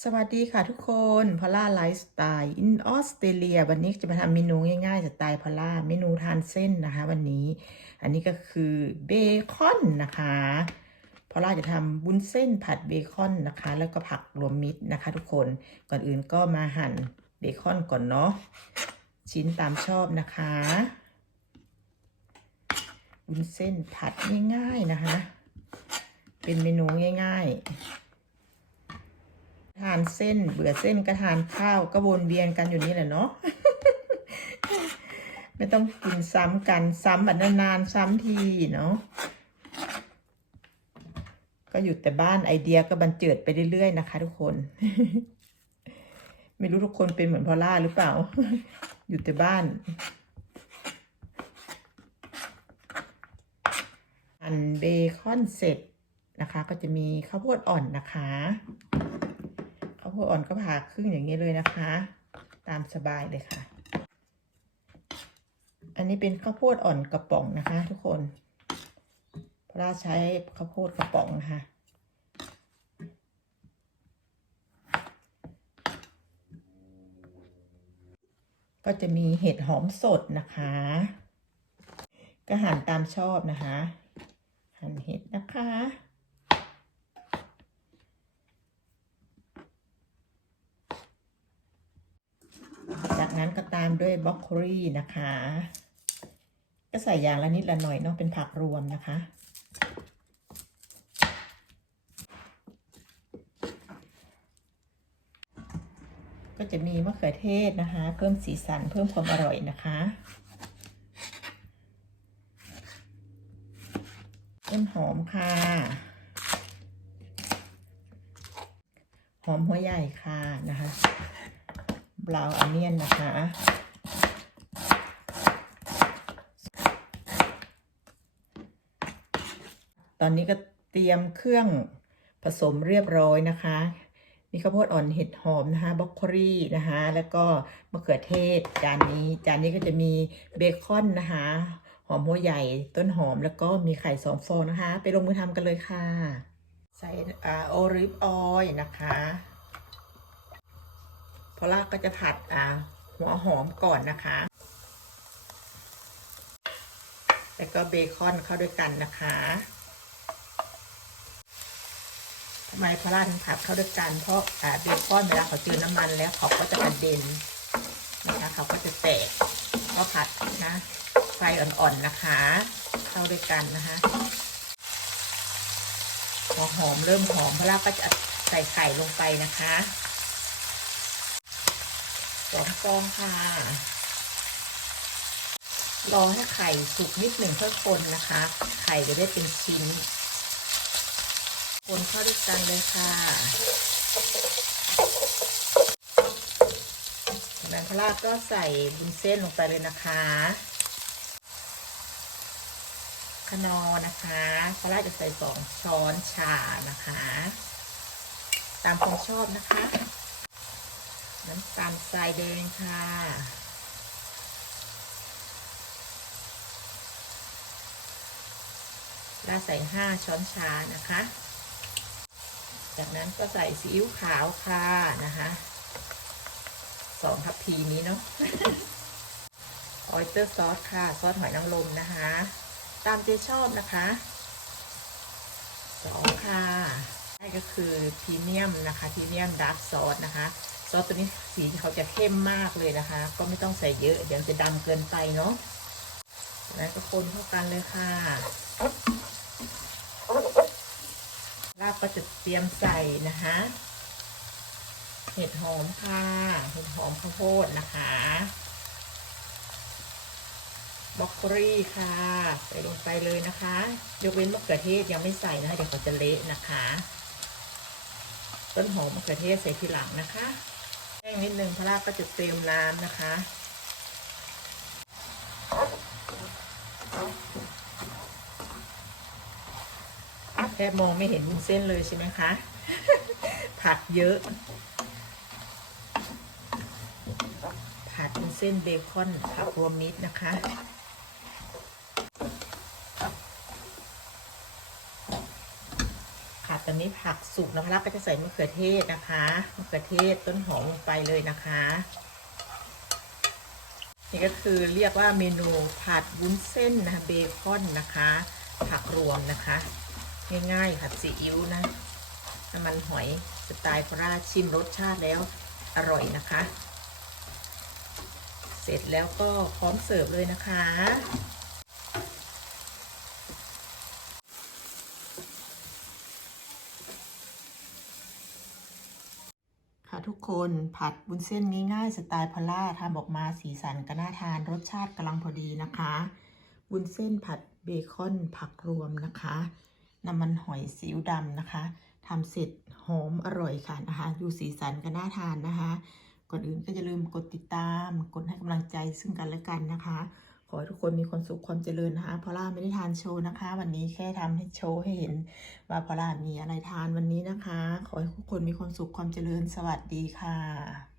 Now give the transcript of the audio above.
สวัสดีค่ะทุกคนพอล่าไลฟ์สไตล์อินออสเตรเลียวันนี้จะมาทำเมนูง่ายๆสไตล์พอล่าเมนูทานเส้นนะคะ วันนี้ อันนี้ก็คือเบคอนนะคะพอล่าจะทำบุ้นเส้นผัดเบคอนนะคะ แล้วก็ผักรวมมิตรนะคะ ทุกคนก่อนอื่นก็มาหั่นเบคอนก่อนเนาะชิ้นตามชอบนะคะบุ้นเส้นผัดง่ายๆนะคะ เป็นเมนูง่าย ๆ ทานเส้น เบื่อเส้นก็ทานข้าวก็วนเวียนกันอยู่นี่แหละเนาะไม่ต้องกินซ้ำกันซ้ำแบบนานๆซ้ำทีเนาะก็อยู่แต่บ้านไอเดียก็บันเจิดไปเรื่อยๆนะคะ ทุกคน ไม่รู้ทุกคนเป็นเหมือนพอล่าหรือเปล่า อยู่แต่บ้านอันเบคอนเสร็จนะคะ ก็จะมีข้าวโพดอ่อนนะคะ โพดอ่อนก็ผ่าครึ่งอย่างนี้เลยนะคะ ตามสบายเลยค่ะ อันนี้เป็นข้าวโพดอ่อนกระป๋องนะคะ ทุกคนพราะเราใช้ข้าวโพดกระป๋องนะคะก็จะมีเห็ดหอมสดนะคะ ก็หั่นตามชอบนะคะ หั่นเห็ดนะคะ จากนั้นก็ตามด้วยบรอกโคลีนะคะ ก็ใส่อย่างละนิดละหน่อยเนาะเป็นผักรวมนะคะ ก็จะมีมะเขือเทศนะคะ เพิ่มสีสันเพิ่มความอร่อยนะคะต้นหอมค่ะ หอมหัวใหญ่ค่ะนะคะ บราวน์อเนียนนะคะ ตอนนี้ก็เตรียมเครื่องผสมเรียบร้อยนะคะ มีข้าวโพดอ่อนเห็ดหอมนะคะบรอกโคลีนะคะ แล้วก็มะเขือเทศจานนี้ จานนี้ก็จะมีเบคอนนะคะ หอมหัวใหญ่ต้นหอมแล้วก็มีไข่สองฟองนะคะ ไปลงมือทำกันเลยค่ะ ใส่อ่าโอลิฟออยล์นะคะ อลากก็จะผัดอ่าหัวหอมก่อนนะคะ แล้วก็เบคอนเข้าด้วยกันนะคะทำไมพอลาถึงผัดเข้าด้วยกัน เพราะอ่าเบคอนเวลาเขาเจอน้ำมันแล้วเขาก็จะกระเด็นนะคะเขาก็จะแตกก็ผัดนะไฟอ่อนๆนะคะ เข้าด้วยกันนะคะพอหอมเริ่มหอมพอลาก็จะใส่ไข่ลงไปนะคะ สองฟองค่ะ รอให้ไข่สุกนิดหนึ่งเพื่อคนนะคะ ไข่จะได้เป็นชิ้น คนเข้าด้วยกันเลยค่ะแมงพลาก็ใส่บุญเส้นลงไปเลยนะคะขนอนะคะพลาจะใส่สองช้อนชานะคะ ตามความชอบนะคะ น้ำตาลทรายแดงค่ะแลาใส่ห้าช้อนชานะคะ จากนั้นก็ใส่ซีอิ๊วขาวค่ะนะคะสองทัพพีนี้เนาะ ออยเตอร์ซอสค่ะ ซอสหอยนางรมนะคะ ตามใจชอบนะคะสองค่ะนี่ ก็คือพรีเมียมนะคะพรีเมียมดาร์กซอสนะคะ ซอสตัวนี้สีเขาจะเข้มมากเลยนะคะ ก็ไม่ต้องใส่เยอะ เดี๋ยวจะดำเกินไปเนาะแล้วก็คนเข้ากันเลยค่ะลาบก็จะเตรียมใส่นะคะ เห็ดหอมค่ะเห็ดหอมข้าวโพดนะคะบล็อกโคลี่ค่ะ ใส่ลงไปเลยนะคะ ยกเว้นมะเขือเทศยังไม่ใส่นะคะ เดี๋ยวเขาจะเละนะคะ ต้นหอมมะเขือเทศใส่ทีหลังนะคะแห้งนิดนึงพระราก็จะเตรียมน้ำนะคะแทบมองไม่เห็นเส้นเลยใช่ไหมคะ ผักเยอะ ผัดวุ้นเส้นเบคอนผักรวมมิตรนะคะ ผัด แบบนี้ผักสุกนะพระก็จะใส่มะเขือเทศนะคะมะเขือเทศต้นหอมลงไปเลยนะคะ นี่ก็คือเรียกว่าเมนูผัดวุ้นเส้นนะคะเบคอนนะคะ ผักรวมนะคะ ง่ายๆผัดซีอิ๊วนะน้ำมันหอยสไตล์โคราชชิมรสชาติแล้วอร่อยนะคะ เสร็จแล้วก็พร้อมเสิร์ฟเลยนะคะ ค่ะทุกคนผัดบุญเส้นง่ายๆสไตล์พล่าทำออกมาสีสันก็น่าทานรสชาติกำลังพอดีนะคะบุญเส้นผัดเบคอนผักรวมนะคะน้ำมันหอยซีอิ๊วดำนะคะทำเสร็จหอมอร่อยค่ะนะคะ ดูสีสันก็น่าทานนะคะ ก่อนอื่นก็อย่าลืมกดติดตาม กดให้กำลังใจซึ่งกันและกันนะคะ ขอให้ทุกคนมีความสุขความเจริญนะคะพอล่าไม่ได้ทานโชว์นะคะ วันนี้แค่ทำให้โชว์ให้เห็น ว่าพอล่ามีอะไรทานวันนี้นะคะ ขอให้ทุกคนมีความสุขความเจริญสวัสดีค่ะ